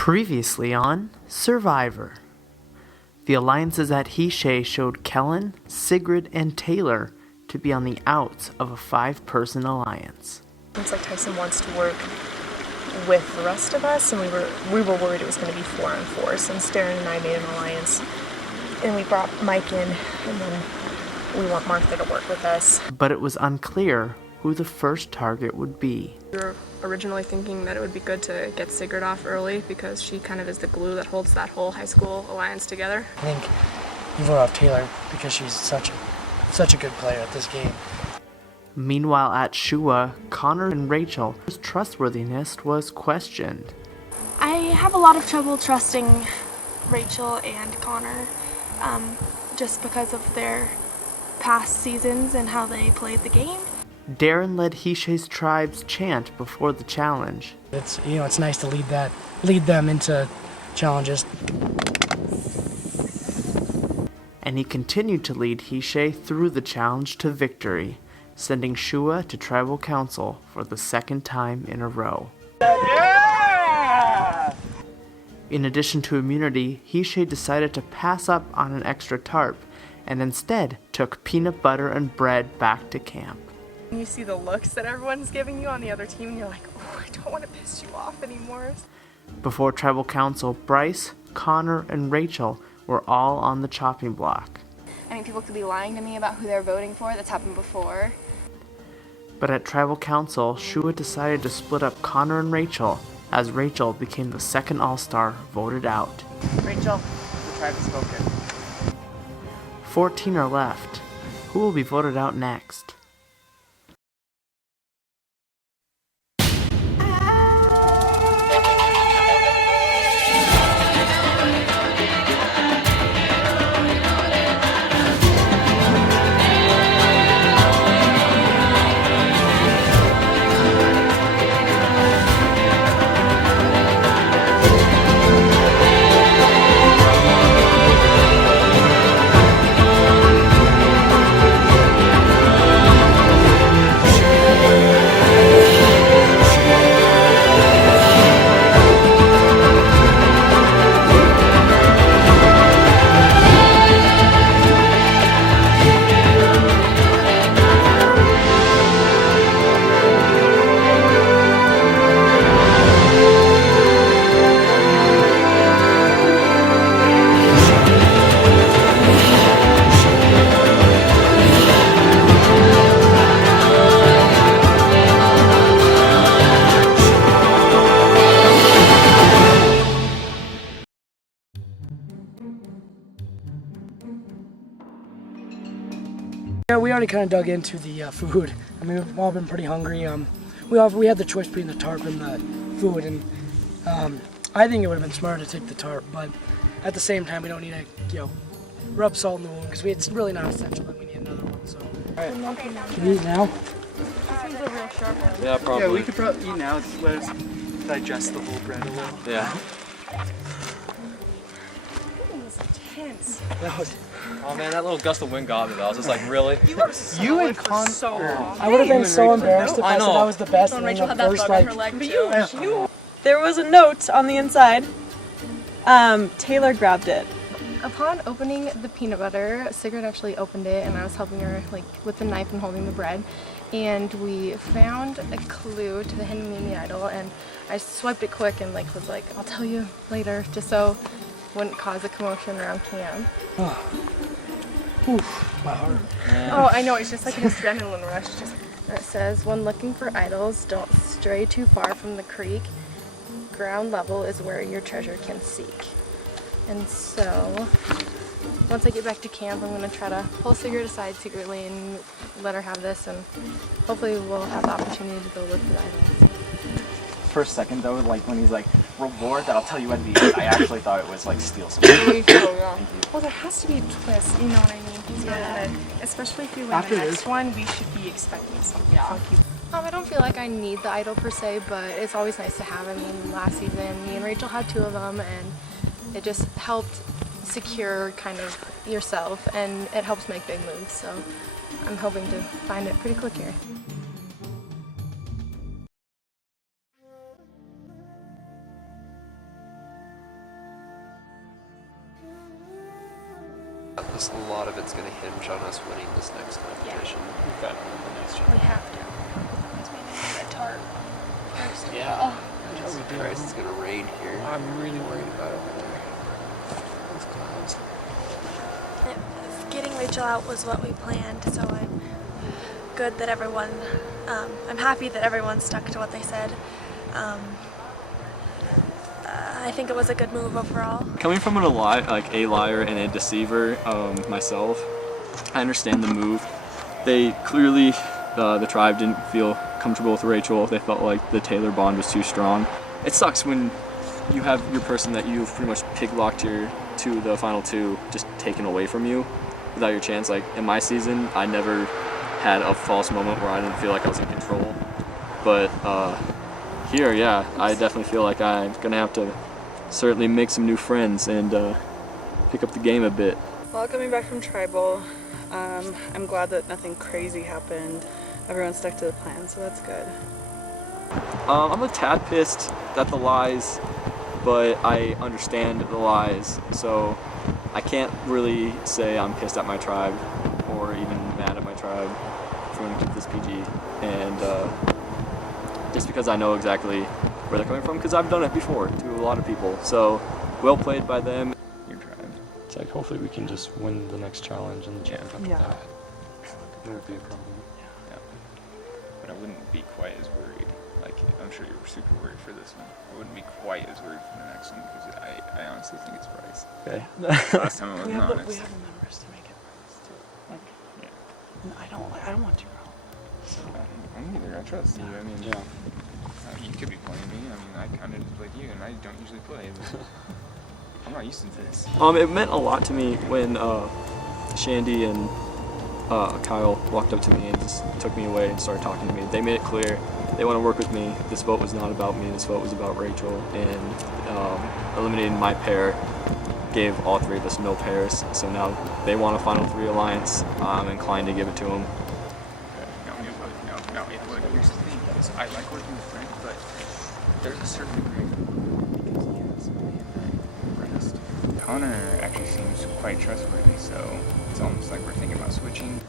Previously on Survivor. The alliances at Hishe showed Kellen, Sigrid, and Taylor to be on the outs of a 5-person alliance. Seems like Tyson wants to work with the rest of us, and we were worried it was going to be 4-on-4, since Darren and I made an alliance, and we brought Mike in, and then we want Martha to work with us. But it was unclear who the first target would be. We were originally thinking that it would be good to get Sigrid off early because she kind of is the glue that holds that whole high school alliance together. I think you vote off Taylor because she's such a good player at this game. Meanwhile at Shua, Connor and Rachel's trustworthiness was questioned. I have a lot of trouble trusting Rachel and Connor just because of their past seasons and how they played the game. Darren led Hishe's tribe's chant before the challenge. It's nice to lead them into challenges. And he continued to lead Hishe through the challenge to victory, sending Shua to tribal council for the second time in a row. Yeah! In addition to immunity, Hishe decided to pass up on an extra tarp and instead took peanut butter and bread back to camp. You see the looks that everyone's giving you on the other team, and you're like, oh, I don't want to piss you off anymore. Before tribal council, Bryce, Connor, and Rachel were all on the chopping block. I mean, people could be lying to me about who they're voting for. That's happened before. But at tribal council, Shua decided to split up Connor and Rachel, as Rachel became the second all-star voted out. Rachel, the tribe has spoken. 14 are left. Who will be voted out next? Yeah, we already kind of dug into the food. I mean, we've all been pretty hungry. We had the choice between the tarp and the food, and I think it would have been smarter to take the tarp, but at the same time, we don't need to, rub salt in the wound because it's really not essential that we need another one. So, all right. Can we eat now? Yeah, probably. Yeah, we could probably eat now. Let us digest the whole bread a little. Yeah. Oh man, that little gust of wind got me though. I was just like, really? You and Con so long. I would have been so embarrassed if I said that was the best. And Rachel had that bug on her leg too. There was a note on the inside. Taylor grabbed it. Upon opening the peanut butter, Sigrid actually opened it, and I was helping her with the knife and holding the bread. And we found a clue to the hidden Mimi idol, and I swiped it quick and was like, I'll tell you later, just so wouldn't cause a commotion around camp. Oof, my heart. Oh, I know, it's just like an adrenaline rush. And it says, when looking for idols, don't stray too far from the creek. Ground level is where your treasure can seek. And so, once I get back to camp, I'm going to try to pull Sigrid aside secretly and let her have this, and hopefully we'll have the opportunity to go look for the idols. For a second though, when he's like, reward that I'll tell you at the end, I actually thought it was steal something. Thank you. Well, there has to be a twist, you know what I mean? He's gonna, especially if we win the next one, we should be expecting something funky. I don't feel like I need the idol per se, but it's always nice to have. I mean, last season, me and Rachel had 2 of them, and it just helped secure kind of yourself, and it helps make big moves, so I'm hoping to find it pretty quick here. A lot of it's going to hinge on us winning this next competition. We've got the next We have to. Because we need a tarp first of Yeah. all. Jesus Christ, it's going to rain here. I'm really worried about over there. Those clouds. Getting Rachel out was what we planned, so I'm good that everyone, I'm happy that everyone stuck to what they said. I think it was a good move overall. Coming from a liar and a deceiver myself, I understand the move. They clearly, the tribe didn't feel comfortable with Rachel. They felt like the Taylor bond was too strong. It sucks when you have your person that you've pretty much pig-locked to the final two just taken away from you without your chance. Like in my season, I never had a false moment where I didn't feel like I was in control. But here, yeah, I definitely feel like I'm gonna have to certainly make some new friends and pick up the game a bit. Well, coming back from tribal, I'm glad that nothing crazy happened. Everyone stuck to the plan, so that's good. I'm a tad pissed at the lies, but I understand the lies, so I can't really say I'm pissed at my tribe or even mad at my tribe if we want to keep this PG. And just because I know exactly where they're coming from, because I've done it before to a lot of people. So well played by them. Your tribe. It's like hopefully we can just win the next challenge and the champ after that. That would be a problem. Yeah. But I wouldn't be quite as worried. Like, I'm sure you were super worried for this one. I wouldn't be quite as worried for the next one because I honestly think it's Bryce. Okay. Last time I wasn't honest. We have the members to make it Bryce too. Like, Yeah. I don't want to wrong. So, I'm neither. I trust you. I mean, you could be playing me. I mean, I kind of just played you, and I don't usually play. But I'm not used to this. It meant a lot to me when Shandy and Kyle walked up to me and just took me away and started talking to me. They made it clear they want to work with me. This vote was not about me. This vote was about Rachel, and eliminating my pair gave all three of us no pairs. So now they want a final three alliance. I'm inclined to give it to them. No, it would. Here's the thing, because I like working with Frank, but there's a certain degree because he has midnight rest. Connor actually seems quite trustworthy, so it's almost like we're thinking about switching.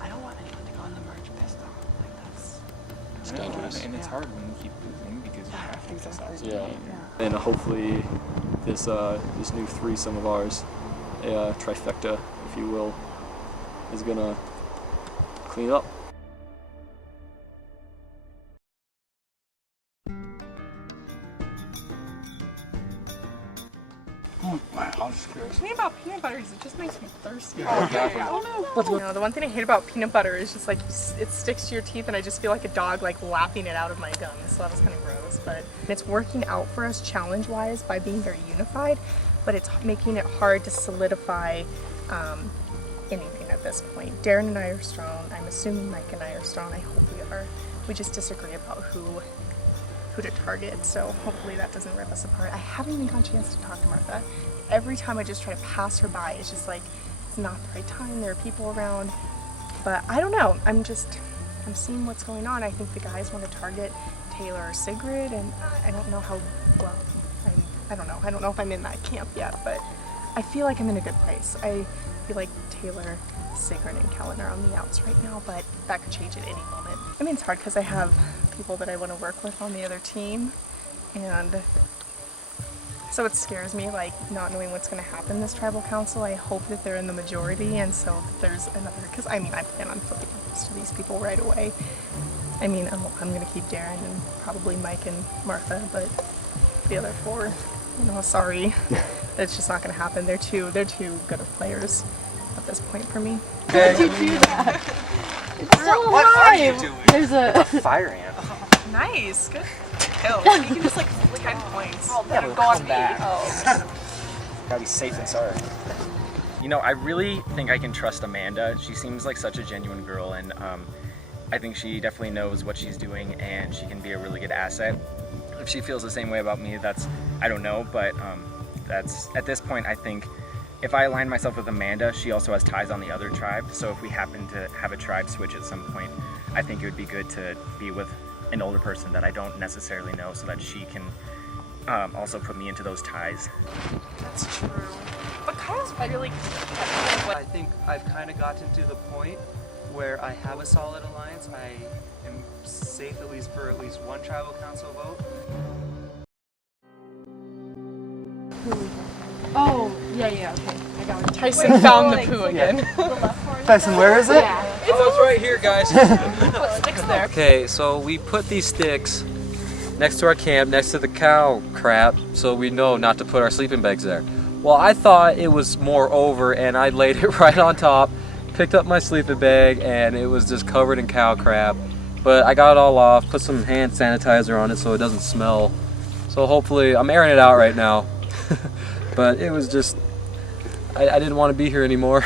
I don't want anyone to go in the merge pissed off. Like that's dangerous. And it's hard when you keep losing because you have to test out the game. And hopefully this new threesome of ours, a trifecta, if you will, is gonna clean it up. The thing about peanut butter is it just makes me thirsty. I don't know. The one thing I hate about peanut butter is just like it sticks to your teeth, and I just feel like a dog like lapping it out of my gums. So that was kind of gross. But it's working out for us challenge-wise by being very unified, but it's making it hard to solidify anything at this point. Darren and I are strong. I'm assuming Mike and I are strong. I hope we are. We just disagree about who to target, so hopefully that doesn't rip us apart. I haven't even got a chance to talk to Martha. Every time I just try to pass her by, it's just like, it's not the right time, there are people around, but I don't know, I'm seeing what's going on. I think the guys want to target Taylor or Sigrid, and I don't know how well, I don't know if I'm in that camp yet, but I feel like I'm in a good place. I feel like Taylor, Sigrid, and Kellen are on the outs right now, but that could change at any moment. I mean, it's hard because I have people that I want to work with on the other team, and so it scares me, like, not knowing what's going to happen this tribal council. I hope that they're in the majority, and so there's another, because I mean, I plan on flipping to these people right away. I mean, I'm going to keep Darren and probably Mike and Martha, but the other four, sorry, that's just not going to happen. They're too good of players at this point for me. How'd you do that? It's still alive! What are you doing? There's a fire ant. Nice, good kill. You can just like flick on points. Oh, that'll go on me. Gotta be safe and sorry. I really think I can trust Amanda. She seems like such a genuine girl, and I think she definitely knows what she's doing, and she can be a really good asset. If she feels the same way about me, I don't know, but that's, at this point, I think if I align myself with Amanda, she also has ties on the other tribe, so if we happen to have a tribe switch at some point, I think it would be good to be with an older person that I don't necessarily know, so that she can also put me into those ties. That's true. But Kyle's really I think I've kind of gotten to the point where I have a solid alliance. I am safe at least for at least one tribal council vote. Oh, yeah, okay. I got it. Tyson found the poo again. Tyson, where is it? Oh, it's right here, guys. Put sticks there. Okay, so we put these sticks next to our camp, next to the cow crap, so we know not to put our sleeping bags there. Well, I thought it was more over, and I laid it right on top, picked up my sleeping bag, and it was just covered in cow crap. But I got it all off, put some hand sanitizer on it so it doesn't smell. So hopefully, I'm airing it out right now. But it was just, I didn't want to be here anymore.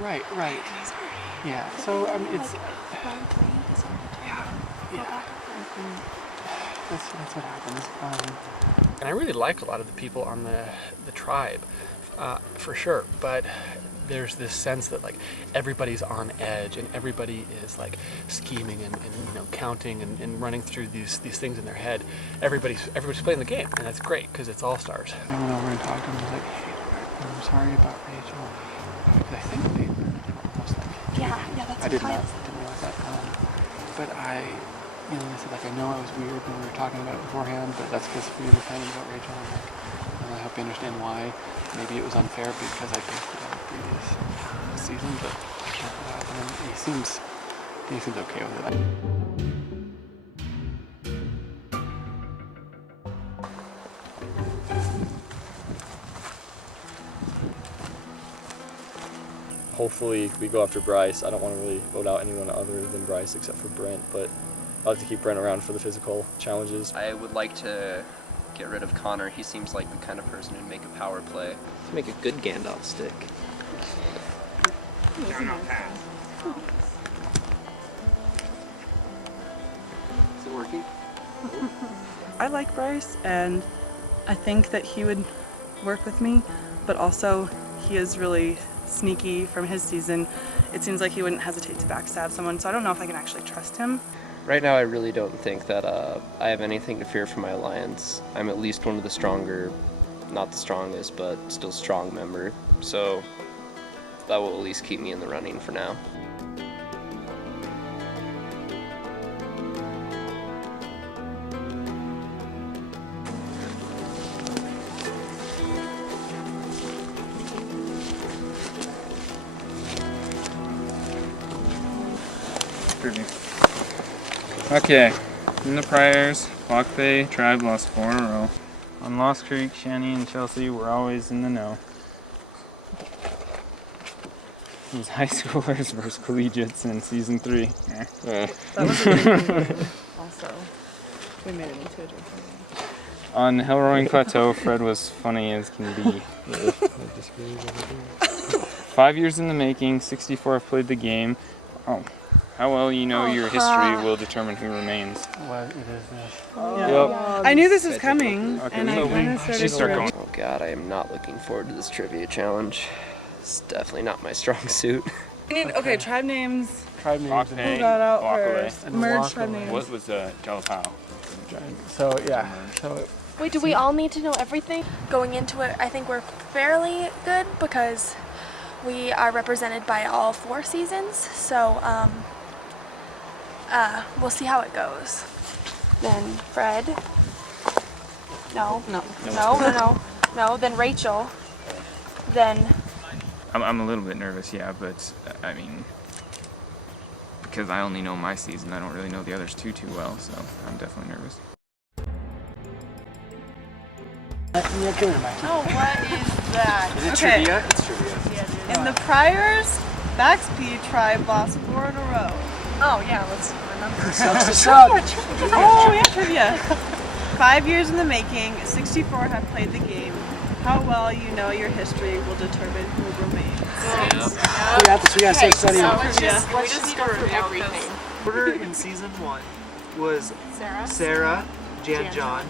Right. Yeah, so it's... Yeah. That's what happens. And I really like a lot of the people on the tribe, for sure, but there's this sense that like everybody's on edge and everybody is like scheming and counting and running through these things in their head. Everybody's playing the game, and that's great because it's all stars. I went over and talked to him and was like, hey, I'm sorry about Rachel. I think they almost like, that's I didn't realize that. But I said like I know I was weird when we were talking about it beforehand, but that's because we were planning about Rachel, and I hope you understand why. Maybe it was unfair because I based it on the previous season, but I can't do that. And he seems okay with it. Hopefully we go after Bryce. I don't want to really vote out anyone other than Bryce except for Brent, but I'll have to keep Brent around for the physical challenges. I would like to get rid of Connor. He seems like the kind of person who'd make a power play. To make a good Gandalf stick. Is it working? I like Bryce, and I think that he would work with me, but also he is really sneaky from his season. It seems like he wouldn't hesitate to backstab someone, so I don't know if I can actually trust him. Right now I really don't think that I have anything to fear from my alliance. I'm at least one of the stronger, not the strongest, but still strong member, so that will at least keep me in the running for now. Okay, in the priors, Block Bay Tribe lost 4 in a row. On Lost Creek, Shani and Chelsea were always in the know. It was high schoolers versus collegiates in season 3. That was a good game. Also, we made it into a drinking game. On Hellrowing Plateau, Fred was funny as can be. 5 years in the making, 64 have played the game. Oh. How well you know your history will determine who remains. What it is this? Yep. I knew this was coming, Okay, and I kind of started start going. Oh god, I am not looking forward to this trivia challenge. It's definitely not my strong suit. We need, okay, tribe names. Tribe names. Who got out Walkaway. first? Merge tribe names. What was Jalapao? So yeah, so Wait, do we all need to know everything? Going into it, I think we're fairly good because we are represented by all 4 seasons, so we'll see how it goes. Then Fred. No. Then Rachel. Then. I'm a little bit nervous, yeah, but I mean, because I only know my season, I don't really know the others too well, so I'm definitely nervous. Oh, what is that? Is it Okay. trivia? It's trivia. In the priors, Baxby tribe lost 4 in a row. Oh, yeah, let's remember. Oh, yeah, trivia. 5 years in the making, 64 have played the game. How well you know your history will determine who remains. We got this. We got to start studying. Let's just go through everything. Order in season 1 was Sarah, Jan John,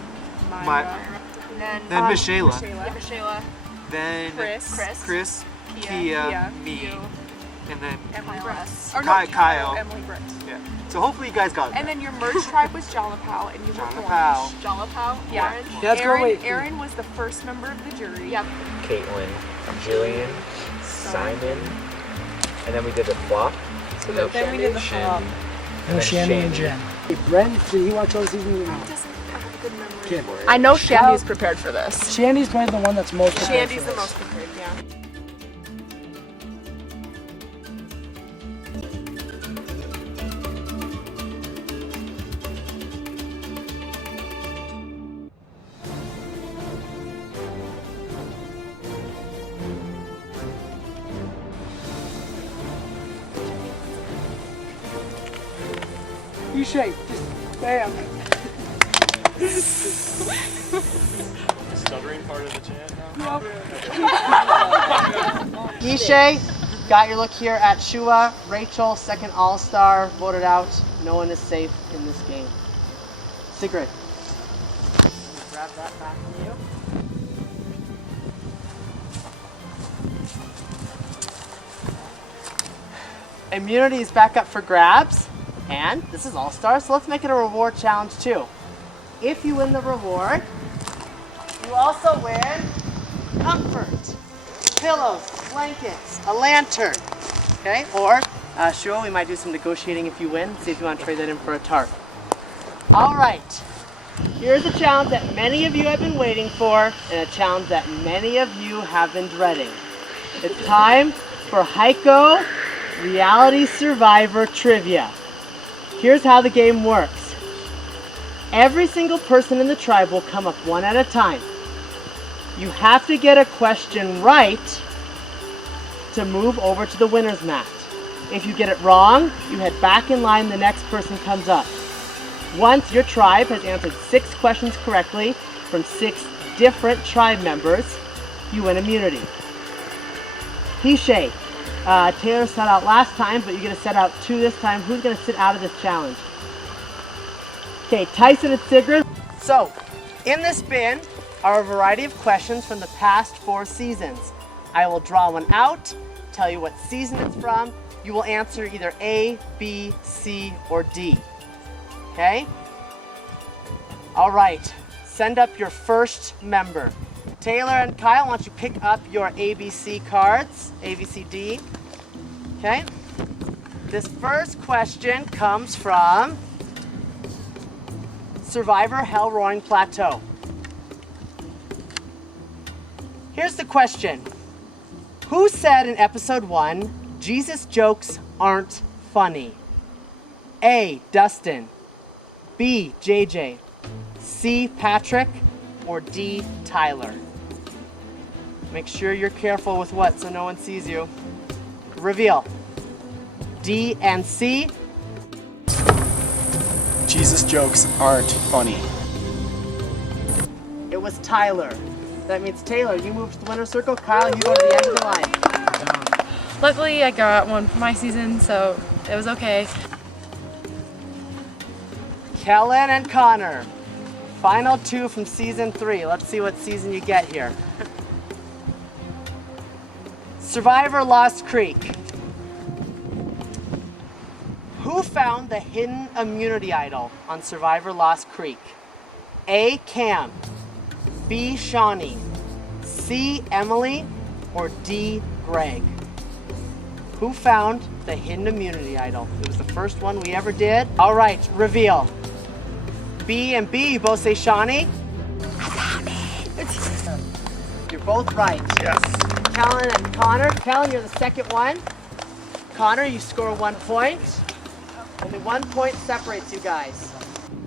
then Miss Shayla, then Chris, Kia, me, and then Emily Bress. Kyle. Emily Brett. Yeah. So So hopefully you guys got it. And then your merge tribe was Jalapao, and you were Jalapao. orange. Jalapao, Yeah. orange. Yeah, let's go wait. Aaron was the first member of the jury. Yep. Caitlin, Jillian, Simon, and then we did the flop. So Then we did the flop. No, Shandy and Jen. Hey, Brent, did he watch all the season? Doesn't have a good memory. Kid. I know Shandy's prepared for this. Shandy's probably the one that's most prepared Shandy's for the this. most prepared, yeah. You shake, just bam. Stuttering part of the chant now? Ishay, got your look here at Shua. Rachel, second All-Star, voted out. No one is safe in this game. Sigrid. Grab that back from you. Immunity is back up for grabs. And this is All-Star, so let's make it a reward challenge too. If you win the reward, you also win comfort, pillows, blankets, a lantern, okay? Or, Shua, we might do some negotiating if you win, see if you want to trade that in for a tarp. All right, here's a challenge that many of you have been waiting for, and a challenge that many of you have been dreading. It's time for Heiko Reality Survivor Trivia. Here's how the game works. Every single person in the tribe will come up one at a time. You have to get a question right to move over to the winner's mat. If you get it wrong, you head back in line, the next person comes up. Once your tribe has answered 6 questions correctly from 6 different tribe members, you win immunity. Hishay, Taylor sat out last time, but you're going to set out 2 this time. Who's going to sit out of this challenge? Okay, Tyson and Sigrid. So, in this bin are a variety of questions from the past 4 seasons. I will draw one out, tell you what season it's from. You will answer either A, B, C, or D. Okay? All right, send up your first member. Taylor and Kyle, why don't you pick up your ABC cards, ABCD. Okay? This first question comes from Survivor Hell Roaring Plateau. Here's the question. Who said in episode 1, Jesus jokes aren't funny? A, Dustin. B, JJ. C, Patrick. Or D, Tyler. Make sure you're careful with what so no one sees you. Reveal. D and C. Jesus jokes aren't funny. It was Tyler. That means Taylor, you move to the winner's circle. Kyle, you go to the end of the line. Luckily, I got one for my season, so it was okay. Kellen and Connor. Final 2 from season 3. Let's see what season you get here. Survivor Lost Creek. Who found the hidden immunity idol on Survivor Lost Creek? A, Cam. B, Shawnee. C, Emily. Or D, Greg? Who found the hidden immunity idol? It was the first one we ever did. All right, reveal. B and B, you both say Shawnee? You're both right. Yes. Kellen and Connor. Kellen, you're the second one. Connor, you score 1 point. Only 1 point separates you guys.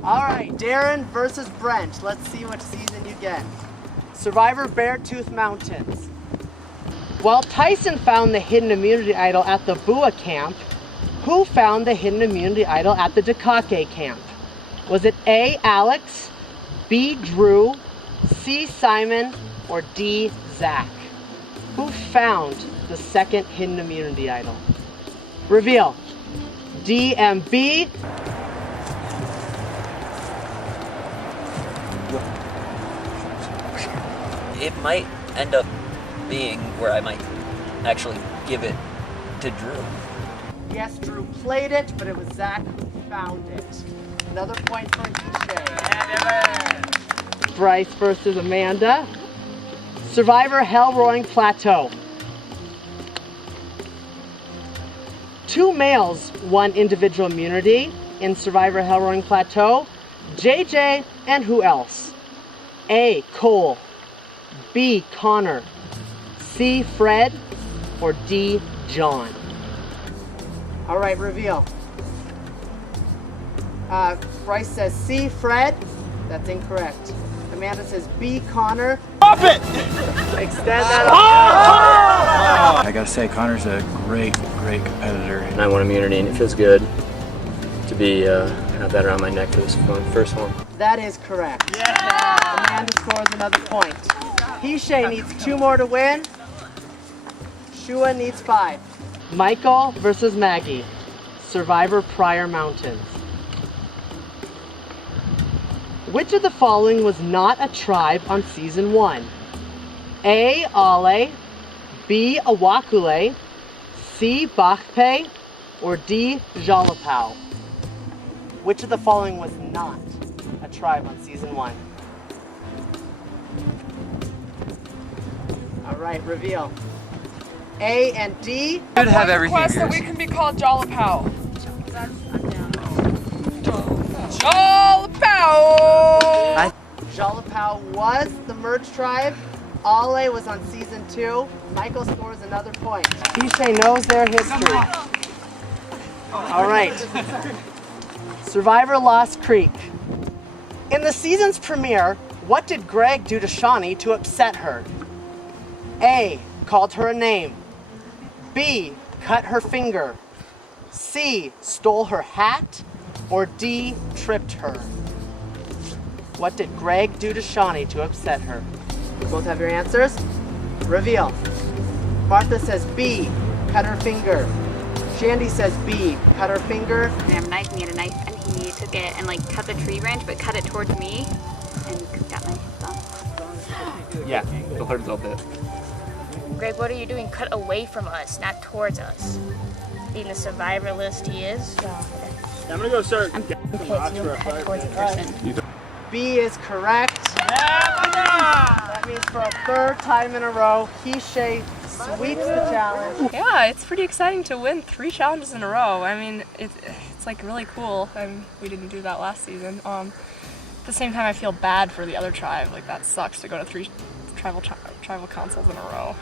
All right, Darren versus Brent. Let's see which season you get. Survivor Beartooth Mountains. While Tyson found the hidden immunity idol at the Bua camp, who found the hidden immunity idol at the Dukake camp? Was it A, Alex, B, Drew, C, Simon, or D, Zach? Who found the second hidden immunity idol? Reveal. D and B. It might end up being where I might actually give it to Drew. Yes, Drew played it, but it was Zach who found it. Another point for Hishay. Bryce versus Amanda. Survivor Hell Roaring Plateau. 2 males won individual immunity in Survivor Hell Roaring Plateau. JJ and who else? A. Cole, B. Connor, C. Fred, or D. John? All right, reveal. Bryce says C. Fred. That's incorrect. Amanda says B. Connor. Stop it! Extend that up. I gotta say, Connor's a great competitor. And I won immunity, and it feels good to be have that around my neck for this first one. That is correct. Yeah. Amanda scores another point. Hishay needs 2 more to win. Shua needs 5. Michael versus Maggie. Survivor Prior Mountains. Which of the following was not a tribe on season 1? A. Ale, B. Awakule, C. Bakpe, or D. Jalapao? Which of the following was not a tribe on season 1? All right, reveal. A and D. Should have everything. Request that we can be called Jalapao. Jalapao! Jalapao was the merged tribe. Ale was on season 2. Michael scores another point. Hishay knows their history. All right. Survivor Lost Creek. In the season's premiere, what did Greg do to Shawnee to upset her? A. Called her a name. B. Cut her finger. C. Stole her hat. Or D. Tripped her. What did Greg do to Shawnee to upset her? You both have your answers? Reveal. Martha says B. Cut her finger. Shandy says B. Cut her finger. I have a knife, and he had a knife, and he took it and like cut the tree branch, but cut it towards me, and got my thumb. Yeah, it'll hurt a little bit. Greg, what are you doing? Cut away from us, not towards us. Being the survivor list he is. I'm gonna go start. B is correct. That means for a 3rd time in a row, Hishay sweeps the challenge. Yeah, it's pretty exciting to win 3 challenges in a row. I mean, it's like really cool. We didn't do that last season. At the same time, I feel bad for the other tribe. Like, that sucks to go to 3 tribal councils in a row.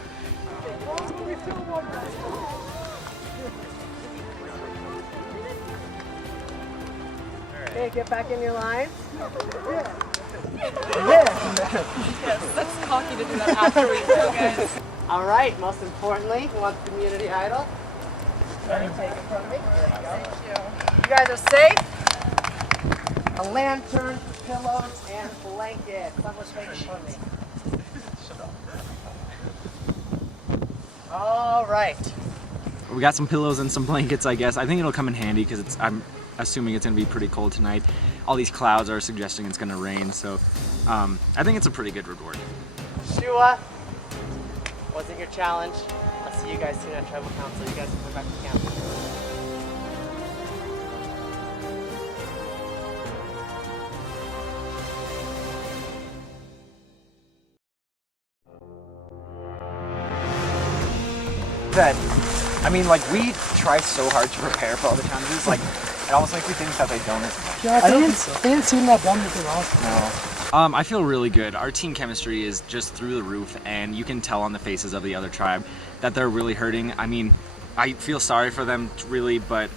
Okay, get back in your lines. Yes, that's cocky to do that after we go, guys. All right, most importantly, who wants the community idol? Take it from me. There you go. You guys are safe. A lantern, pillows, and blankets. Someone take it from me. All right. We got some pillows and some blankets, I guess. I think it'll come in handy because I'm assuming it's going to be pretty cold tonight. All these clouds are suggesting it's going to rain, so I think it's a pretty good reward. Shua, wasn't your challenge. I'll see you guys soon at Tribal Council. You guys can go back to camp. That, I mean, like, we try so hard to prepare for all the challenges, like, it almost makes me think that they don't as much. Yeah, they didn't seem that bummed that they lost. No. I feel really good. Our team chemistry is just through the roof, and you can tell on the faces of the other tribe that they're really hurting. I mean, I feel sorry for them, really, but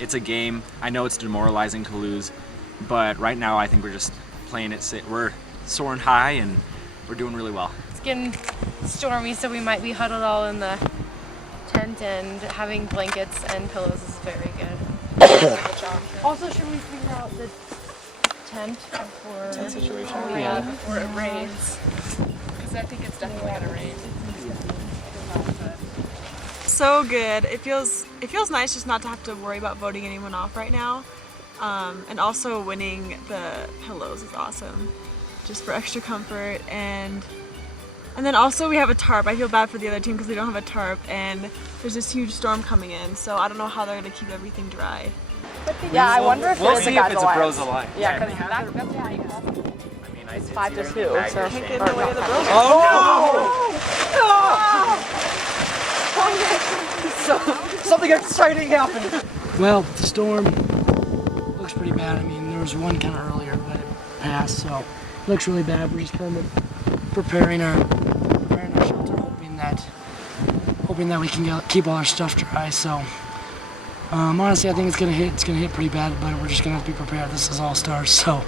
it's a game. I know it's demoralizing to lose, but right now I think we're just playing it safe. We're soaring high, and we're doing really well. It's getting stormy, so we might be huddled all in the tent, and having blankets and pillows is very good. Also, should we figure out the tent for tent situation? Yeah, before it rains? Because I think it's definitely gonna rain. So good. It feels nice just not to have to worry about voting anyone off right now. And also winning the pillows is awesome, just for extra comfort. And And then also we have a tarp. I feel bad for the other team because they don't have a tarp, and there's this huge storm coming in, so I don't know how they're going to keep everything dry. Yeah, I wonder if we'll there's see a if it's a bros alliance. Yeah, because that's it's 5 to 2. So Can't get in the way of the bros. Something exciting happened. Well, the storm looks pretty bad. I mean, there was one kind of earlier, but it passed, so it looks really bad. We're just kind of preparing our shelter, hoping that we can keep all our stuff dry. So honestly, I think it's gonna hit pretty bad, but we're just gonna have to be prepared. This is All Stars, so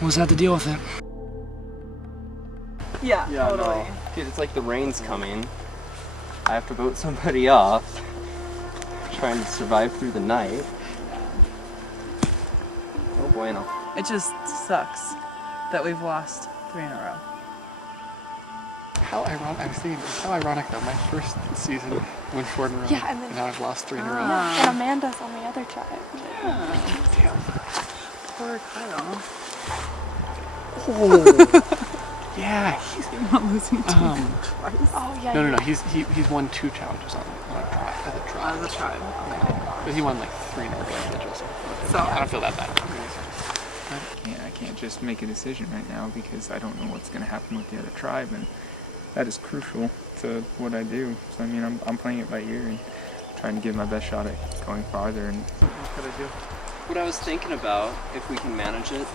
we'll just have to deal with it. Yeah, totally. No. Dude, it's like the rain's coming. I have to boat somebody off. Trying to survive through the night. Oh bueno. It just sucks that we've lost 3 in a row. How ironic, I was thinking, how ironic though, my first season went 4 in a row, Yeah, and then- now I've lost 3 in a row. Yeah, and Amanda's on the other tribe. Poor Kyle. Oh. Yeah, he's not losing twice. Oh yeah. No, he's won 2 challenges on a tribe. As a tribe. But he won like 3 in a row individuals. So I don't feel that bad. I can't just make a decision right now because I don't know what's going to happen with the other tribe, and that is crucial to what I do. So I mean, I'm playing it by ear and trying to give my best shot at going farther. And what could I do? What I was thinking about, if we can manage it,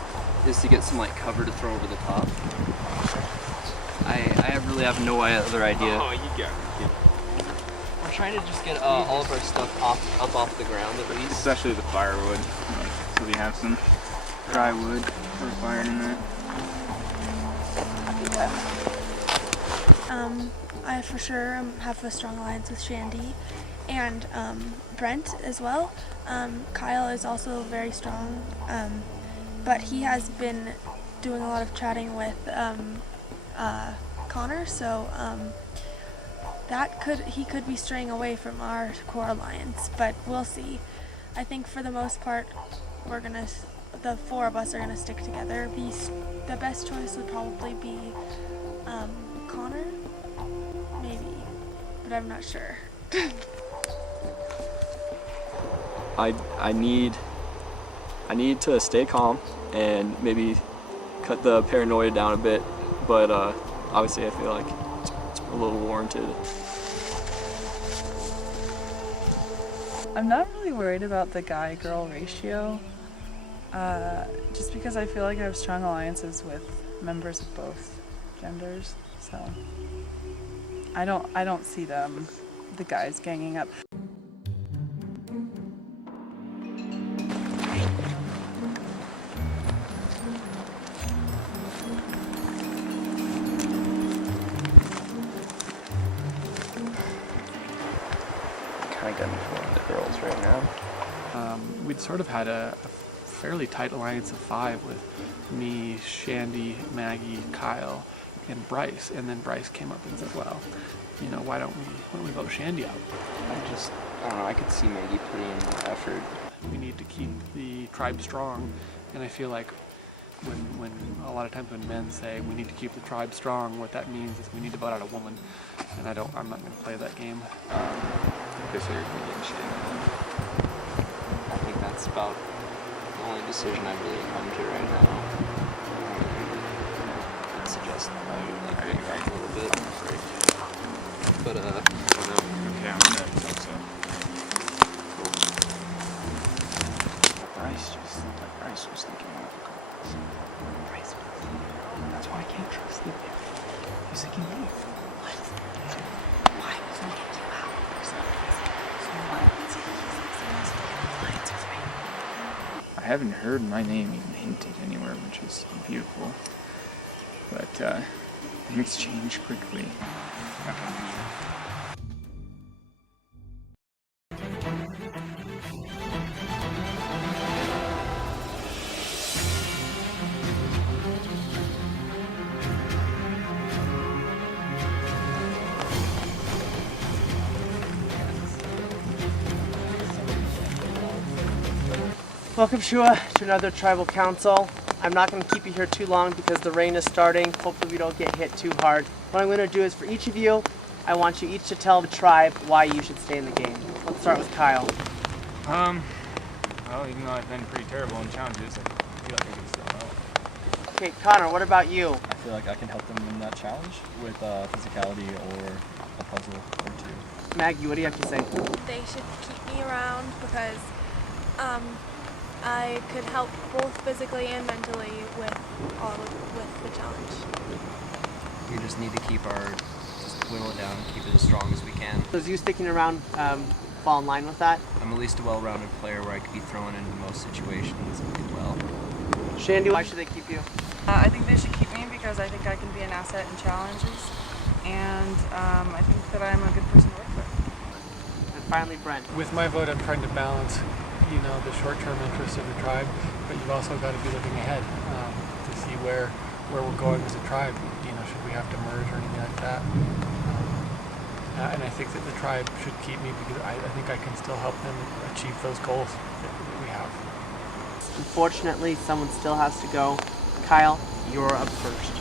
is to get some like cover to throw over the top. I really have no other idea. Oh, you got it. We're trying to just get all of our stuff up off the ground at least. Especially the firewood, so we have some dry wood for firing in that. I for sure have a strong alliance with Shandy and Brent as well. Kyle is also very strong, but he has been doing a lot of chatting with Connor, so he could be straying away from our core alliance, but we'll see. I think for the most part, the 4 of us are gonna stick together. The best choice would probably be Connor, maybe, but I'm not sure. I need to stay calm and maybe cut the paranoia down a bit, but obviously I feel like it's a little warranted. I'm not really worried about the guy-girl ratio, just because I feel like I have strong alliances with members of both genders, so I don't see the guys ganging up. Kind of gunning for one of the girls right now. We'd sort of had a fairly tight alliance of 5 with me, Shandy, Maggie, Kyle, and Bryce, and then Bryce came up and said, well, you know, why don't we vote Shandy out? I don't know, I could see Maggie putting in more effort. We need to keep the tribe strong, and I feel like when a lot of times when men say we need to keep the tribe strong, what that means is we need to vote out a woman, and I'm not going to play that game. I think that's about the only decision I've really come to right now. I'd suggest probably like going back a little bit. But okay, I'm gonna also. Bryce was thinking one of the girls. Bryce was. That's why I can't trust him. He's thinking me. What? Why was he getting you out? I haven't heard my name even hinted anywhere, which is beautiful. But things change quickly. Welcome, Shua, to another tribal council. I'm not going to keep you here too long because the rain is starting. Hopefully we don't get hit too hard. What I'm going to do is for each of you, I want you each to tell the tribe why you should stay in the game. Let's start with Kyle. Well, even though I've been pretty terrible in challenges, I feel like I can still help. Okay, Connor, what about you? I feel like I can help them win that challenge with physicality or a puzzle or two. Maggie, what do you have to say? They should keep me around because I could help both physically and mentally with the challenge. We just need to just whittle it down and keep it as strong as we can. Does you sticking around fall in line with that? I'm at least a well-rounded player where I could be thrown into most situations and do well. Shandy, why should they keep you? I think they should keep me because I think I can be an asset in challenges, and I think that I'm a good person to work with. And finally, Brent. With my vote, I'm trying to balance, the short-term interests of the tribe, but you've also got to be looking ahead to see where we're going as a tribe. Should we have to merge or anything like that? And I think that the tribe should keep me because I think I can still help them achieve those goals that we have. Unfortunately, someone still has to go. Kyle, you're up first.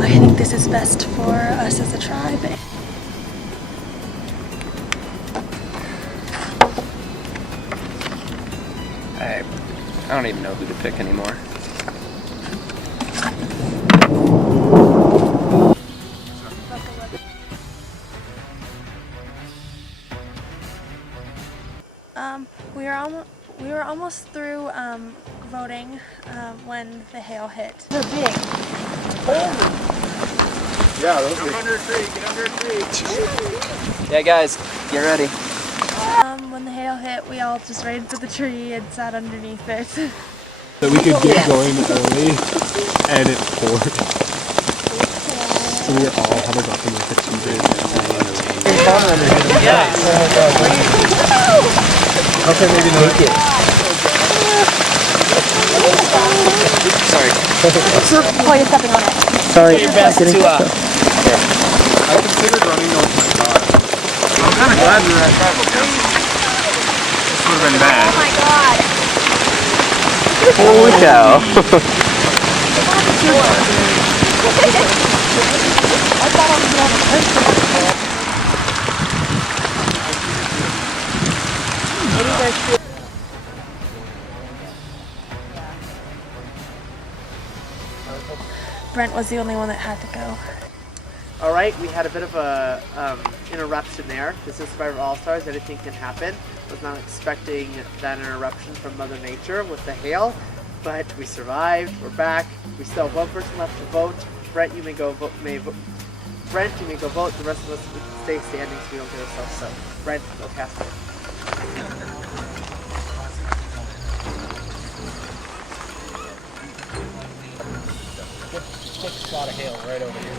I think this is best for us as a tribe. I don't even know who to pick anymore. We were almost through voting when the hail hit. They're big. Yeah, those Get under a tree, get under a tree. Yeah, guys, get ready. When the hail hit, we all just ran to the tree and sat underneath it. So we could get going early, and it poured. So we were all huddled up in like the two-day. Okay, maybe make it. Sorry. Oh, you're stepping on it. Sorry. Your best to I considered running north my car. I'm kind of glad we were at tribal council. This would have been bad. Oh my god. Holy cow. I thought I was going to Brent was the only one that had to go. All right, we had a bit of a interruption there. This is Survivor All-Stars. Anything can happen. Was not expecting that interruption from Mother Nature with the hail, but we survived. We're back. We still have one person left to vote. Brent, you may go vote. Brent, you may go vote. The rest of us stay standing so we don't get ourselves soaked. Brent, go cast it. Quick spot of hail right over here.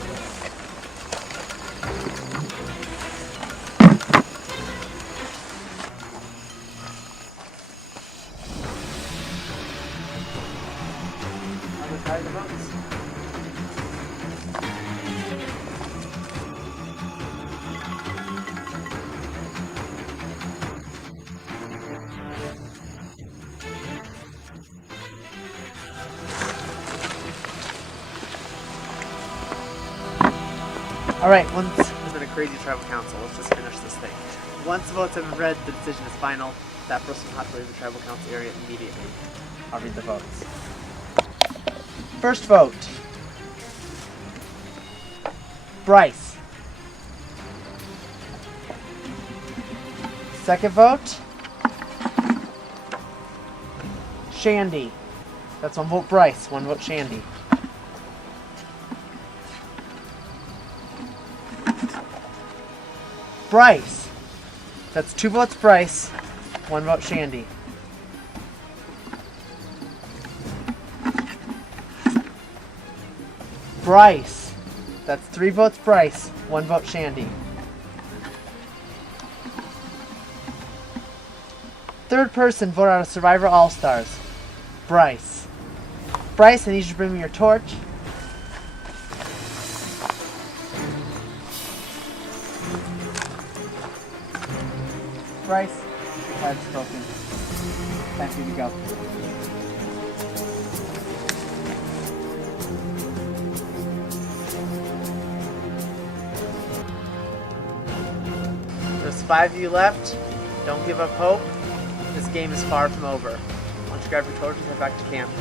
Alright, it's been a crazy tribal council. Let's just finish this thing. Once the votes have been read, the decision is final. That person will have to leave the tribal council area immediately. I'll read the votes. First vote. Bryce. Second vote. Shandy. That's one vote Bryce, one vote Shandy. Bryce. That's two votes Bryce, one vote Shandy. Bryce. That's 3 votes Bryce, 1 vote Shandy. Third person voted out of Survivor All-Stars. Bryce. Bryce, I need you to bring me your torch. Bryce, your card's spoken. Time for you to go. There's 5 of you left. Don't give up hope. This game is far from over. Why don't you grab your torches and head back to camp.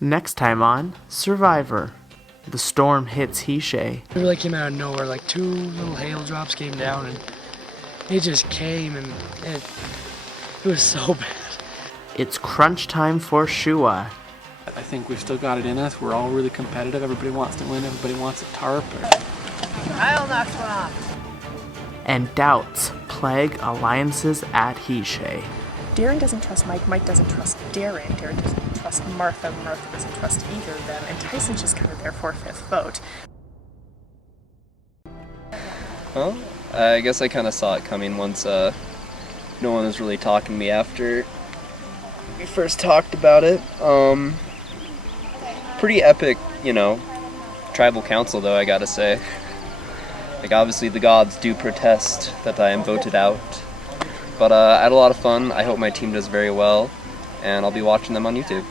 Next time on Survivor, the storm hits Hishe. It really came out of nowhere, like 2 little hail drops came down and it just came and it was so bad. It's crunch time for Shua. I think we've still got it in us. We're all really competitive. Everybody wants to win. Everybody wants a tarp. Kyle knocks one off. And doubts plague alliances at Hishe. Darren doesn't trust Mike. Mike doesn't trust Darren. Darren doesn't trust Martha. Martha doesn't trust either of them. And Tyson's just kind of there for a 5th vote. Well, I guess I kind of saw it coming once no one was really talking to me after we first talked about it. Pretty epic, you know, tribal council though, I gotta say. Like, obviously the gods do protest that I am voted out. But I had a lot of fun. I hope my team does very well, and I'll be watching them on YouTube.